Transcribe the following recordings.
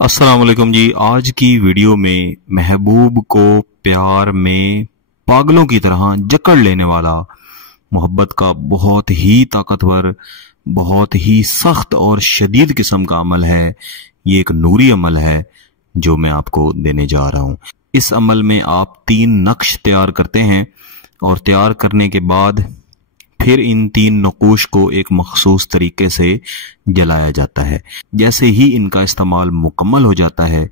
अस्सलाम वालेकुम जी। आज की वीडियो में महबूब को प्यार में पागलों की तरह जकड़ लेने वाला मोहब्बत का बहुत ही ताकतवर, बहुत ही सख्त और शदीद किस्म का अमल है। ये एक नूरी अमल है जो मैं आपको देने जा रहा हूं। इस अमल में आप 3 नक्श तैयार करते हैं और तैयार करने के बाद फिर इन 3 नकूश को एक मखसूस तरीके से जलाया जाता है। जैसे ही इनका इस्तेमाल मुकम्मल हो जाता है,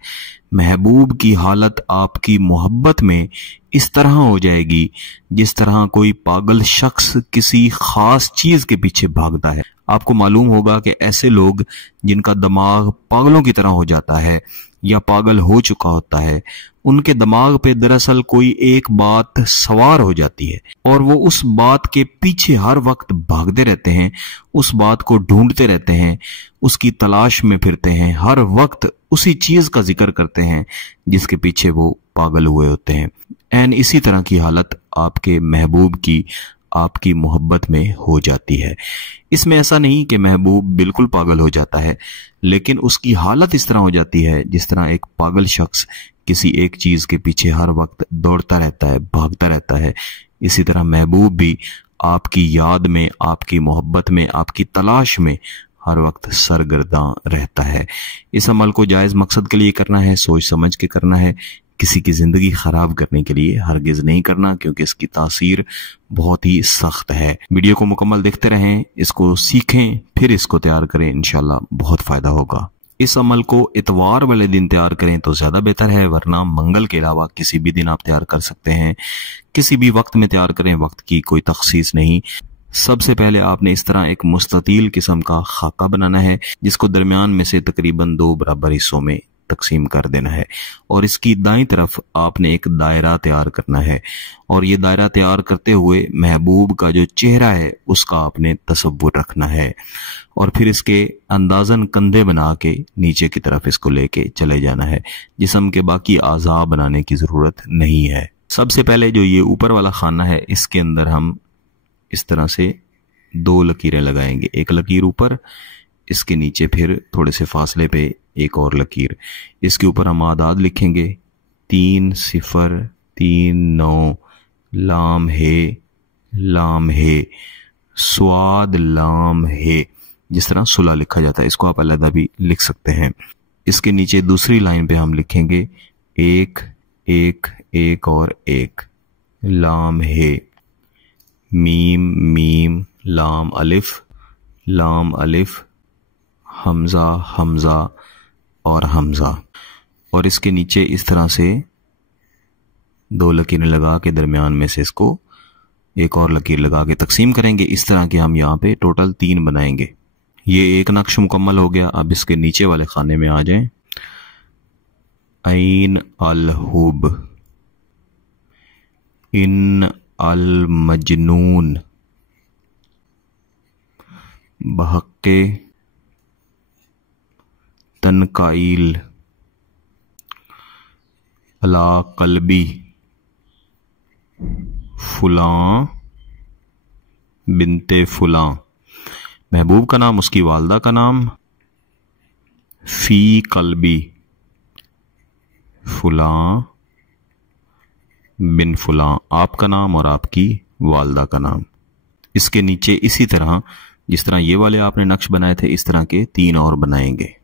महबूब की हालत आपकी मोहब्बत में इस तरह हो जाएगी जिस तरह कोई पागल शख्स किसी खास चीज के पीछे भागता है। आपको मालूम होगा कि ऐसे लोग जिनका दिमाग पागलों की तरह हो जाता है या पागल हो चुका होता है, उनके दिमाग पे दरअसल कोई एक बात सवार हो जाती है और वो उस बात के पीछे हर वक्त भागते रहते हैं, उस बात को ढूंढते रहते हैं, उसकी तलाश में फिरते हैं, हर वक्त उसी चीज का जिक्र करते हैं जिसके पीछे वो पागल हुए होते हैं। एंड इसी तरह की हालत आपके महबूब की आपकी मोहब्बत में हो जाती है। इसमें ऐसा नहीं कि महबूब बिल्कुल पागल हो जाता है, लेकिन उसकी हालत इस तरह हो जाती है जिस तरह एक पागल शख्स किसी एक चीज के पीछे हर वक्त दौड़ता रहता है, भागता रहता है। इसी तरह महबूब भी आपकी याद में, आपकी मोहब्बत में, आपकी तलाश में हर वक्त सरगर्दां रहता है। इस अमल को जायज मकसद के लिए करना है, सोच समझ के करना है, किसी की जिंदगी खराब करने के लिए हरगिज नहीं करना, क्योंकि इसकी तासीर बहुत ही सख्त है। वीडियो को मुकम्मल देखते रहें, इसको सीखें, फिर इसको तैयार करें, इंशाल्लाह बहुत फायदा होगा। इस अमल को इतवार वाले दिन तैयार करें तो ज्यादा बेहतर है, वरना मंगल के अलावा किसी भी दिन आप तैयार कर सकते हैं। किसी भी वक्त में तैयार करें, वक्त की कोई तखसीस नहीं। सबसे पहले आपने इस तरह एक मुस्ततील किस्म का खाका बनाना है, जिसको दरमियान में से तकरीबन 2 बराबर हिस्सों में तकसीम कर देना है और इसकी दाईं तरफ आपने एक दायरा तैयार करना है और ये दायरा तैयार करते हुए महबूब का जो चेहरा है उसका आपने तसव्वुर रखना है और फिर इसके अंदाजन कंधे बना के नीचे की तरफ इसको लेके चले जाना है। जिस्म के बाकी आज़ा बनाने की जरूरत नहीं है। सबसे पहले जो ये ऊपर वाला खाना है, इसके अंदर हम इस तरह से 2 लकीरें लगाएंगे। एक लकीर ऊपर, इसके नीचे फिर थोड़े से फासले पे एक और लकीर। इसके ऊपर हम आदाद लिखेंगे 3 0 3 9 लाम है स्वाद लाम है, जिस तरह सुला लिखा जाता है, इसको आप अलग भी लिख सकते हैं। इसके नीचे दूसरी लाइन पे हम लिखेंगे 1 1 1 और 1 लाम है, मीम मीम लाम अलिफ हमजा हमजा और हमजा। और इसके नीचे इस तरह से 2 लकीरें लगा के दरमियान में से इसको एक और लकीर लगा के तकसीम करेंगे। इस तरह के हम यहाँ पे टोटल 3 बनाएंगे। ये एक नक्श मुकम्मल हो गया। अब इसके नीचे वाले खाने में आ जाएं। ऐन अल हुब, इन अल मजनून, बहक्के तनकाइल, अला कल्बी, फुलां बिनते फुलां। महबूब का नाम, उसकी वालदा का नाम, फी कल्बी फुलां बिन फुलां, आपका नाम और आपकी वालदा का नाम। इसके नीचे इसी तरह जिस तरह ये वाले आपने नक्श बनाए थे, इस तरह के 3 और बनाएंगे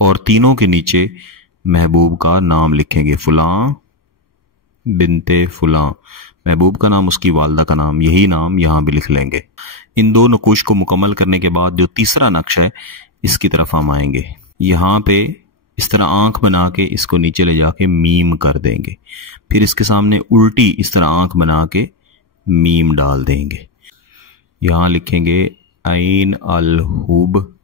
और तीनों के नीचे महबूब का नाम लिखेंगे, फुलां बिनते फुलां। महबूब का नाम, उसकी वालदा का नाम, यही नाम यहां भी लिख लेंगे। इन 2 नकूश को मुकम्मल करने के बाद जो तीसरा नक्श है, इसकी तरफ हम आएंगे। यहां पे इस तरह आंख बना के इसको नीचे ले जाके मीम कर देंगे। फिर इसके सामने उल्टी इस तरह आंख बना के मीम डाल देंगे। यहां लिखेंगे ऐन अल हुब,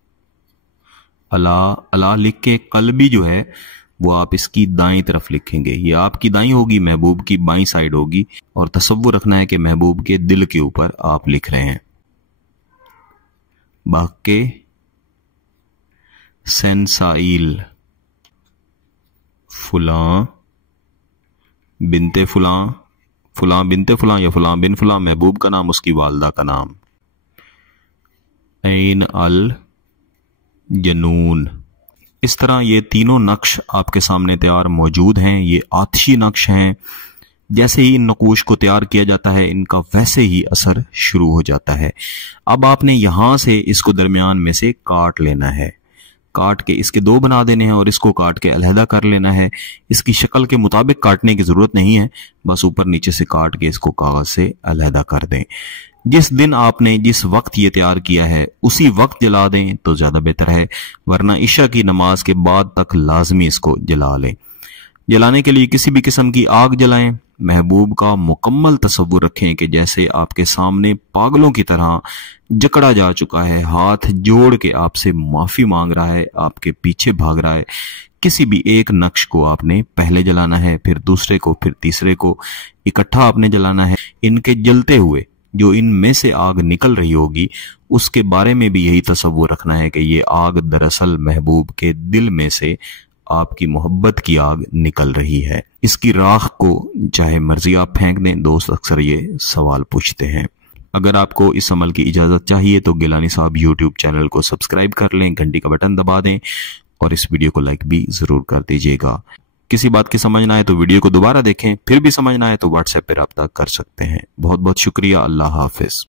अला लिख के कल्बी जो है वो आप इसकी दाईं तरफ लिखेंगे। ये आपकी दाईं होगी, महबूब की बाईं साइड होगी और तसव्वुर रखना है कि महबूब के दिल के ऊपर आप लिख रहे हैं। बाके सेंसाइल, फुलां बिनते फुलां, फुलां बिनते फुलां या फुलां बिन फुलां, महबूब का नाम, उसकी वालदा का नाम। ऐन अल जनून, इस तरह ये तीनों नक्श आपके सामने तैयार मौजूद हैं। ये आतिशी नक्श हैं। जैसे ही इन नकूश को तैयार किया जाता है, इनका वैसे ही असर शुरू हो जाता है। अब आपने यहां से इसको दरमियान में से काट लेना है। काट के इसके दो बना देने हैं और इसको काट के अलहदा कर लेना है। इसकी शक्ल के मुताबिक काटने की जरूरत नहीं है, बस ऊपर नीचे से काट के इसको कागज से अलहदा कर दें। जिस दिन आपने जिस वक्त ये तैयार किया है उसी वक्त जला दें तो ज्यादा बेहतर है, वरना इशा की नमाज के बाद तक लाजमी इसको जला लें। जलाने के लिए किसी भी किस्म की आग जलाएं। महबूब का मुकम्मल तसव्वुर रखें कि जैसे आपके सामने पागलों की तरह जकड़ा जा चुका है, हाथ जोड़ के आपसे माफी मांग रहा है, आपके पीछे भाग रहा है। किसी भी एक नक्श को आपने पहले जलाना है, फिर दूसरे को, फिर तीसरे को, इकट्ठा आपने जलाना है। इनके जलते हुए जो इनमें से आग निकल रही होगी उसके बारे में भी यही तसव्वुर रखना है कि ये आग दरअसल महबूब के दिल में से आपकी मोहब्बत की आग निकल रही है। इसकी राख को चाहे मर्जी आप फेंक दें। दोस्त अक्सर ये सवाल पूछते हैं। अगर आपको इस अमल की इजाजत चाहिए तो गिलानी साहब यूट्यूब चैनल को सब्सक्राइब कर लें, घंटी का बटन दबा दें और इस वीडियो को लाइक भी जरूर कर दीजिएगा। किसी बात की समझ ना आए तो वीडियो को दोबारा देखें, फिर भी समझ ना आए तो व्हाट्सएप पर राब्ता कर सकते हैं। बहुत बहुत शुक्रिया। अल्लाह हाफिज।